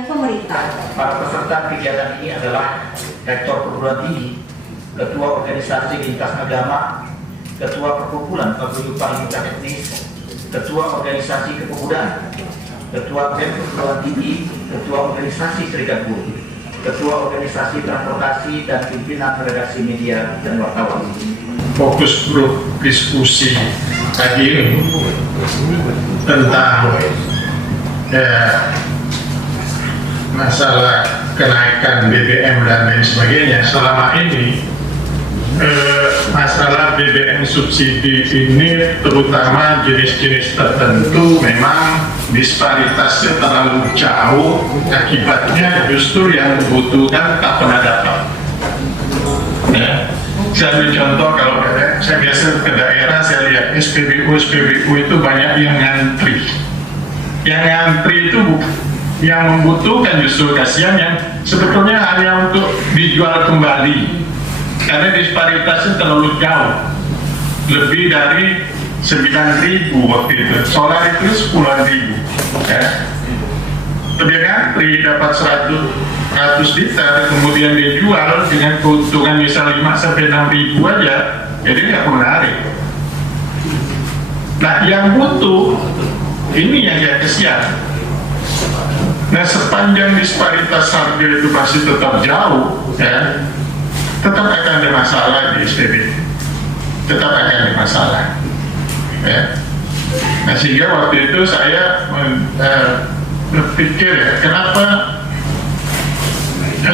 dan pemerintah. Para peserta kegiatan ini adalah Rektor Perguruan Tinggi, Ketua Organisasi Lintas Agama, Ketua Perkumpulan Paguyuban Lintas Etnis, Ketua Organisasi Kepemudaan, Ketua BEM Perguruan Tinggi, Ketua Organisasi Serikat Buruh, Ketua Organisasi Transportasi, dan pimpinan redaksi media dan wartawan. Fokus grup diskusi tadi ini tentang masalah kenaikan BBM dan lain sebagainya. Selama ini masalah BBM subsidi ini terutama jenis-jenis tertentu memang disparitasnya terlalu jauh, akibatnya justru yang dibutuhkan tak pernah dapat. Saya ambil contoh, kalau saya biasa ke daerah, saya lihat SPBU itu banyak yang ngantri. Yang ngantri itu yang membutuhkan justru kasihan yang sebetulnya hanya untuk dijual kembali. Karena disparitasnya terlalu jauh, lebih dari 9.000 waktu itu. Solar itu 10.000, ya. Lebih ngantri dapat 100 liter, kemudian dijual dengan keuntungan misal 5-6.000 aja, jadi nggak menarik. Nah, yang butuh ini yang ya kesian. Nah, sepanjang disparitas harga itu masih tetap jauh, ya, tetap akan ada masalah di SPB, tetap akan ada masalah, ya. Nah, sehingga waktu itu saya berpikir, ya, kenapa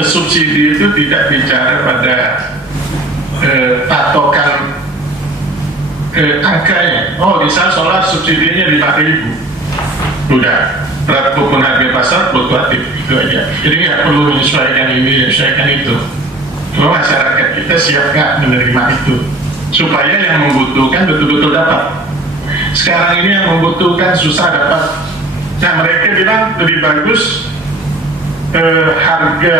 subsidi itu tidak bicara pada patokan angkanya. Oh, misal solar subsidinya 5.000, udah berapapun harga pasar fluktuatif, itu aja. Jadi nggak perlu menyesuaikan ini, menyesuaikan itu. Cuma masyarakat kita siap nggak menerima itu, supaya yang membutuhkan betul-betul dapat. Sekarang ini yang membutuhkan susah dapat. Nah, mereka bilang lebih bagus harga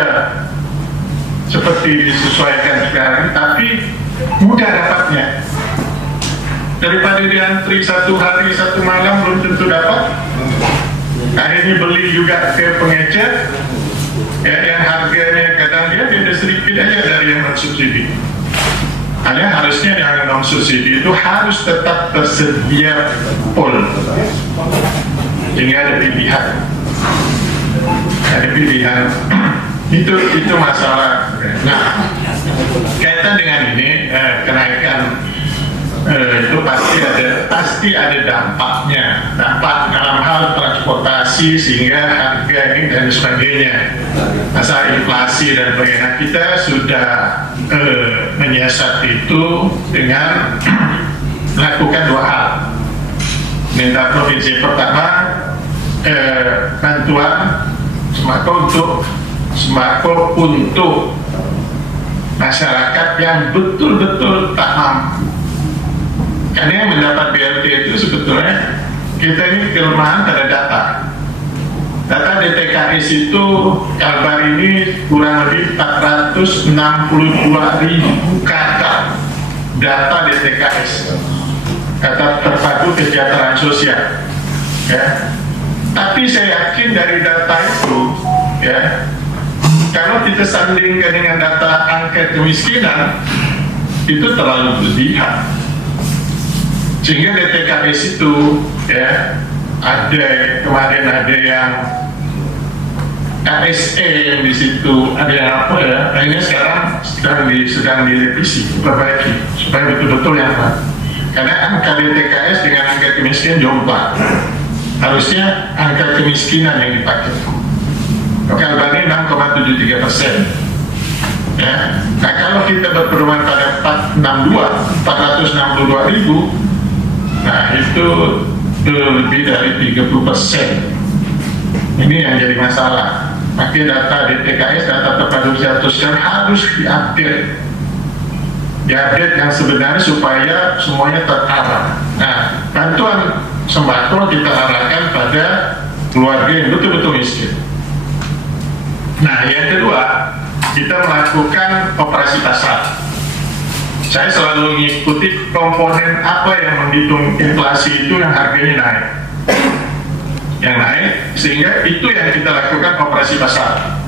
seperti disesuaikan sekarang, tapi mudah dapatnya. Daripada diantri 1 hari 1 malam belum tentu dapat. Akhirnya beli juga ke pengecer, ya, yang harganya kadang dia ada sedikit aja dari yang non-subsidi. Hanya harusnya yang non-subsidi itu harus tetap tersedia full, sehingga ada pilihan. Ada pilihan. itu masalah. Nah, kaitan dengan ini kenaikan itu pasti ada dampaknya, dampak dalam hal transportasi, sehingga harga ini dan sebagainya, masalah inflasi dan sebagainya. Kita sudah menyiasat itu dengan melakukan 2 hal. Minta provinsi pertama bantuan sembako untuk masyarakat yang betul-betul tak mampu. Karena yang mendapat BLT itu sebetulnya kita ini kelemahan pada data. Data DTKS itu Kalbar ini kurang lebih 462.000 kata data DTKS, kata terpadu kesejahteraan sosial, ya. Tapi saya yakin dari data itu, ya, kalau kita sandingkan dengan data angka kemiskinan, itu terlalu berlebihan. Sehingga DTKS itu, ya, kemarin ada yang ASE di situ, ada yang apa, ya, akhirnya sekarang sedang direvisi, diperbaiki supaya betul-betul yang apa. Karena angka DTKS dengan angka kemiskinan jomplang. Harusnya angka kemiskinan yang dipakai. Kalbar ini 6,73%. Ya. Nah, kalau kita berpedoman pada 462.000, nah itu lebih dari 30%. Ini yang jadi masalah. Makanya data DTKS, data terpadu kesejahteraan sosial harus diupdate. Diupdate yang sebenarnya supaya semuanya terarah. Nah, bantuan sembako kita arahkan pada keluarga yang betul-betul miskin. Nah, yang kedua, kita melakukan operasi pasar. Saya selalu mengikuti komponen apa yang menghitung inflasi itu yang harganya naik. yang naik, sehingga itu yang kita lakukan operasi pasar.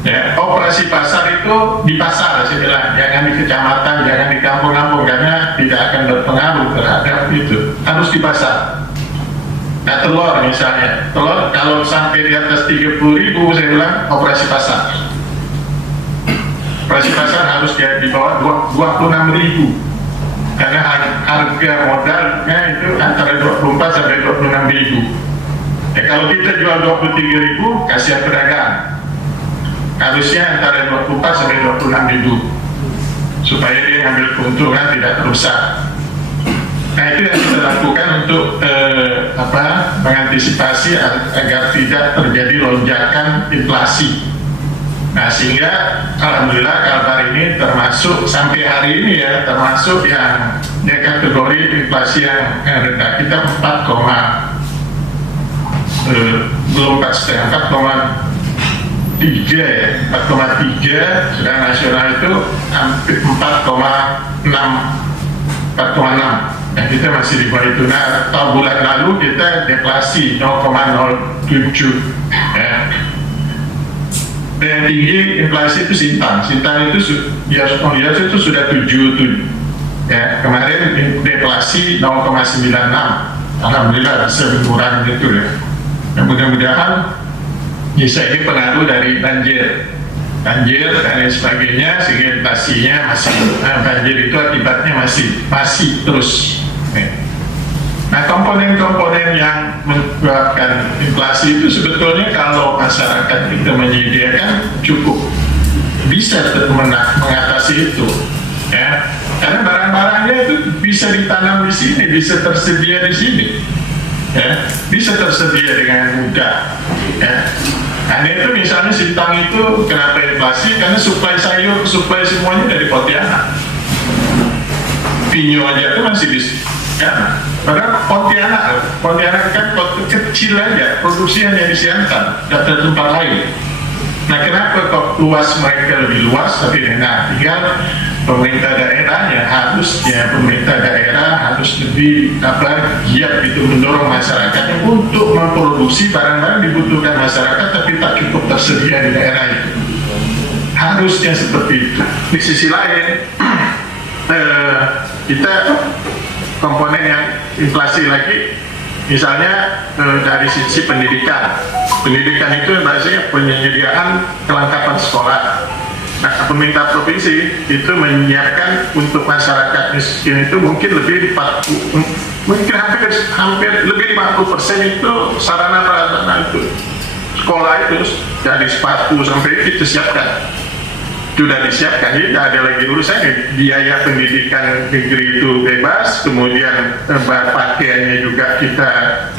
Ya, operasi pasar itu di pasar, saya bilang, jangan di kecamatan, jangan di kampung-kampung, karena tidak akan berpengaruh terhadap itu. Harus di pasar. Nah, telur misalnya, telur kalau sampai di atas 30.000, saya bilang operasi pasar. Operasi pasar harus di bawah 26.000, karena harga modalnya itu antara 24 sampai 26.000. Ya, kalau kita jual 23.000, kasihan pedagang. Harusnya antara 24 sampai 26.000 supaya dia ngambil keuntungan tidak rusak. Nah, itu yang kita lakukan untuk mengantisipasi agar tidak terjadi lonjakan inflasi. Nah, sehingga alhamdulillah Kalbar ini termasuk sampai hari ini ya, termasuk yang kategori inflasi yang rendah. Kita 4,3, sedang nasional itu hampir 4,6. Nah, kita masih di bawah itu. Nah, tahun bulan lalu kita deflasi 0,07 ya. Dan yang tinggi inflasi itu Sintang itu itu sudah 7 ya. Kemarin deflasi 0,96. Alhamdulillah bisa mengurangi itu ya. Dan mudah-mudahan bisa ini pengaruh dari banjir dan lain sebagainya, sehingga inflasinya masih banjir itu akibatnya masih terus. Nah, komponen-komponen yang menyebabkan inflasi itu sebetulnya kalau masyarakat kita menyediakan cukup bisa mengatasi itu ya, karena barang-barangnya itu bisa ditanam di sini, bisa tersedia di sini ya, bisa tersedia dengan mudah ya. Nah, itu misalnya Sintang itu kenapa inflasi? Karena suplai sayur, suplai semuanya dari Pontianak. Pinyo aja itu masih di ya. Padahal Pontianak kan kecil aja, produksi hanya di Siantar, tidak ada tempat lain. Nah, kenapa kok luas mereka lebih luas? Tapi tinggal pemerintah daerah harus lebih giat gitu mendorong masyarakatnya untuk memproduksi barang-barang dibutuhkan masyarakat tapi tak cukup tersedia di daerah itu. Harusnya seperti itu. Di sisi lain, kita komponen yang inflasi lagi, misalnya dari sisi pendidikan itu biasanya penyediaan kelengkapan sekolah. Nah, pemerintah provinsi itu menyiapkan untuk masyarakat miskin itu mungkin hampir lebih 50% itu sarana prasarana itu sekolah itu dari sepatu sampai itu sudah disiapkan, jadi tidak ada lagi urusannya. Biaya pendidikan negeri itu bebas, kemudian pakaiannya juga kita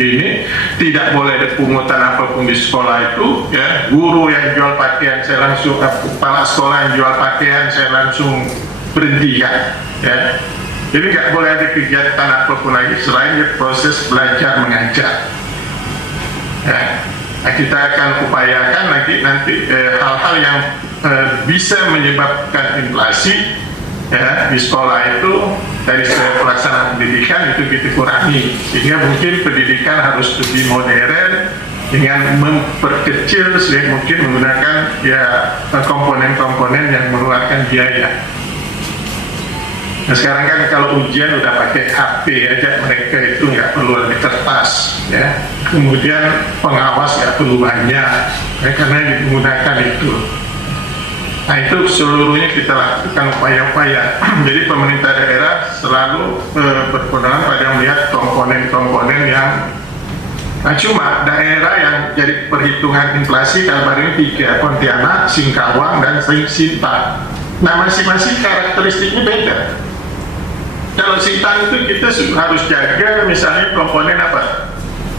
ini tidak boleh ada pungutan apapun di sekolah itu ya. Guru yang jual pakaian saya langsung, kepala sekolah yang jual pakaian saya langsung berhentikan ya. Jadi nggak boleh ada kegiatan apapun lagi selain proses belajar mengajar ya. Nah, kita akan upayakan nanti hal-hal yang bisa menyebabkan inflasi ya, di sekolah itu dari pelaksanaan pendidikan itu kita kurangi, sehingga mungkin pendidikan harus lebih modern dengan memperkecil sehingga mungkin menggunakan ya komponen-komponen yang mengeluarkan biaya. Nah, sekarang kan kalau ujian udah pakai HP aja, mereka itu nggak perlu ada kertas ya, kemudian pengawas nggak perlu banyak ya, karena digunakan itu. Nah, itu seluruhnya kita lakukan upaya-upaya. Jadi pemerintah daerah selalu berpedoman pada melihat komponen-komponen yang cuma daerah yang jadi perhitungan inflasi Kalbar ini 3, Pontianak, Singkawang, dan Sintang. Nah, masing-masing karakteristiknya beda. Kalau Sintang itu kita harus jaga misalnya komponen apa?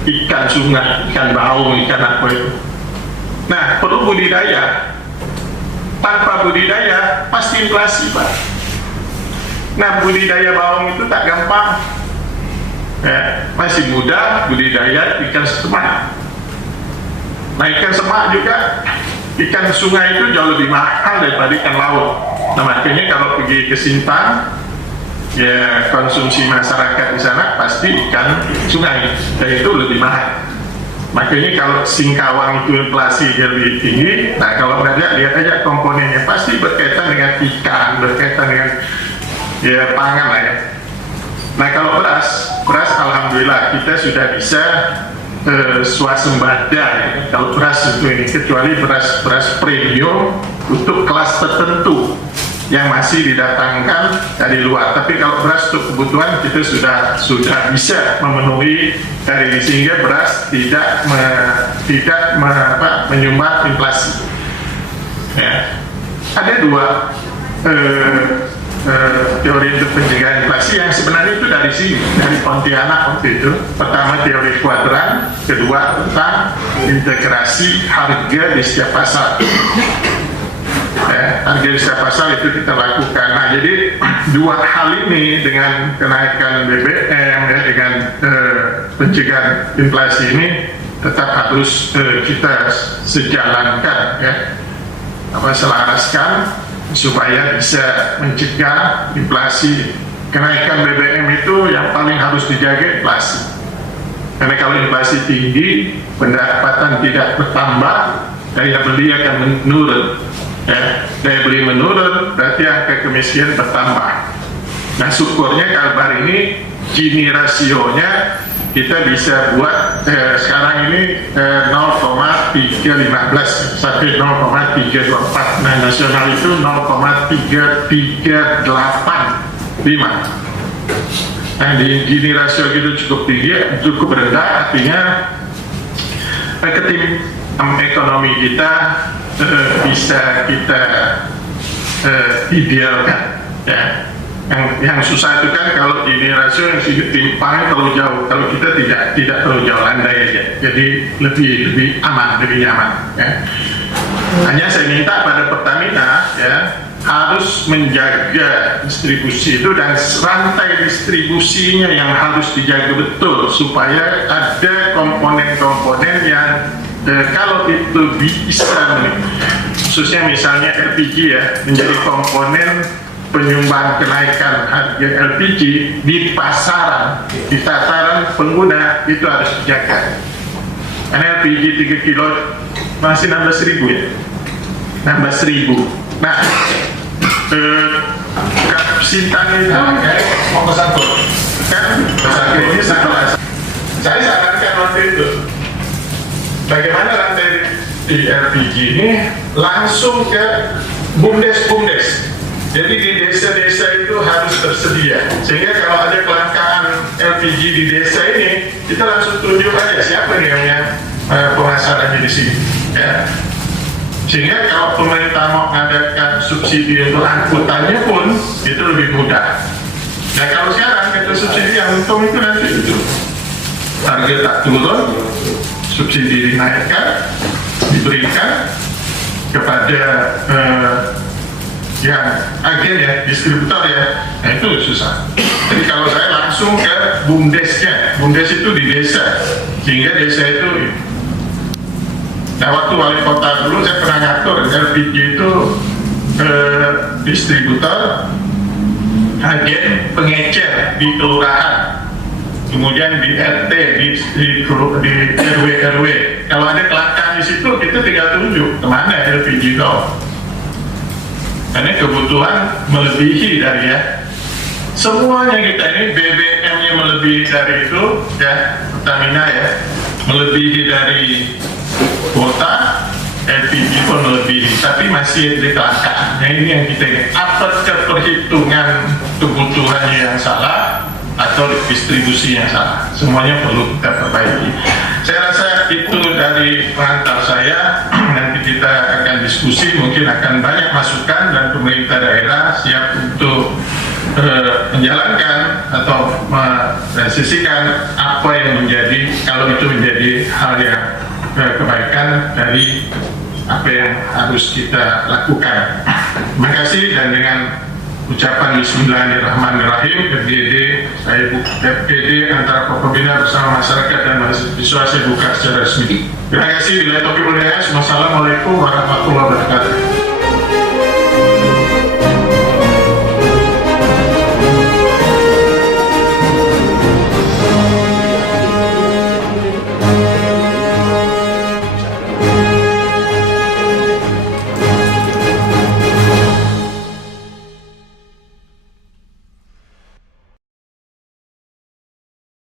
Ikan sungai, ikan baung, ikan apa itu. Nah, perlu budidaya. Tanpa budidaya pasti inflasi, Pak. Nah, budidaya baung itu tak gampang ya, masih mudah budidaya ikan semak. Nah, ikan semak juga, ikan sungai itu jauh lebih mahal daripada ikan laut. Nah, makanya kalau pergi ke Sintang ya, konsumsi masyarakat di sana pasti ikan sungai, dan itu lebih mahal. Makanya kalau Singkawang itu inflasi dia lebih tinggi, nah kalau nggak lihat aja komponennya pasti berkaitan dengan ikan, berkaitan dengan ya pangan lah ya. Nah kalau beras alhamdulillah kita sudah bisa swasembada ya. Kalau beras itu ini, kecuali beras premium untuk kelas tertentu yang masih didatangkan dari luar. Tapi kalau beras untuk kebutuhan kita sudah bisa memenuhi dari sehingga beras tidak menyumbat inflasi. Ya. Ada dua teori untuk pencegahan inflasi yang sebenarnya itu dari sini, dari Pontianak waktu itu. Pertama teori kuadran, kedua tentang integrasi harga di setiap pasar. Ya, harga di setiap pasar itu kita lakukan. Nah, jadi dua hal ini dengan kenaikan BBM ya, dengan pencegahan inflasi ini tetap harus kita sejalankan ya, selaraskan supaya bisa mencegah inflasi. Kenaikan BBM itu yang paling harus dijaga inflasi. Karena kalau inflasi tinggi, pendapatan tidak bertambah, daya beli akan menurun. Ya, daya beli menurun, berarti angka kemiskinan bertambah. Nah, syukurnya kabar ini Gini rasionya kita bisa buat sekarang ini 0,315 sampai 0,324. Nah, nasional itu 0,3385. Nah, di Gini rasio gitu cukup tinggi, cukup rendah, artinya ketimpangan ekonomi kita bisa kita idealkan ya. Yang susah itu kan kalau Gini rasio yang timpangnya terlalu jauh, kalau kita tidak terlalu jauh, landai aja, jadi lebih aman, lebih nyaman ya. Hanya saya minta pada Pertamina ya, harus menjaga distribusi itu dan rantai distribusinya yang harus dijaga betul supaya ada komponen-komponen yang kalau itu bisa, khususnya misalnya LPG ya, menjadi komponen penyumbang kenaikan harga LPG di pasaran, di tataran pengguna itu harus dijaga. Karena LPG 3 kilo masih 16.000 ya, 16.000. Nah, Sintan itu mau pesan kan ini setelah saya sarankan waktu itu bagaimana rantai di LPG ini langsung ke bumdes. Jadi di desa-desa itu harus tersedia, sehingga kalau ada kelangkaan LPG di desa ini, kita langsung tunjuk aja siapa nih yang pemasarannya di sini ya. Sehingga kalau pemerintah mau mengadakan subsidi untuk angkutannya pun itu lebih mudah. Nah, kalau sekarang kita subsidi yang untung itu nanti itu harga tak turun, subsidi dinaikkan, diberikan kepada yang agen ya, distributor ya. Nah, itu susah. Jadi kalau saya langsung ke bumdesnya, bumdes itu di desa, sehingga desa itu. Nah, waktu wali kota dulu saya pernah ngatur LPG itu distributor, agen, pengecer di kelurahan, kemudian di RT, di RW. Kalau ada kelangkaan di situ, kita tinggal tunjuk kemana LPG kau. Karena kebutuhan melebihi dari ya. Semuanya kita ini BBM-nya melebihi dari itu ya, Pertamina ya, melebihi dari kuota, LPG pun melebihi, tapi masih ada kelangkaan. Nah, ini yang kita ingin. Apakah perhitungan kebutuhannya yang salah atau distribusi yang salah? Semuanya perlu kita perbaiki. Saya rasa itu dari pengantar saya. Nanti kita akan diskusi, mungkin akan banyak masukan dan pemerintah daerah siap untuk menjalankan atau mensisikan apa yang menjadi, kalau itu menjadi hal yang kebaikan dari apa yang harus kita lakukan. Terima kasih, dan dengan ucapan Bismillahirrahmanirrahim, FGD, saya FGD antara Forkopimda bersama masyarakat dan mahasiswa saya buka secara resmi. Terima kasih. Wassalamualaikum warahmatullahi wabarakatuh.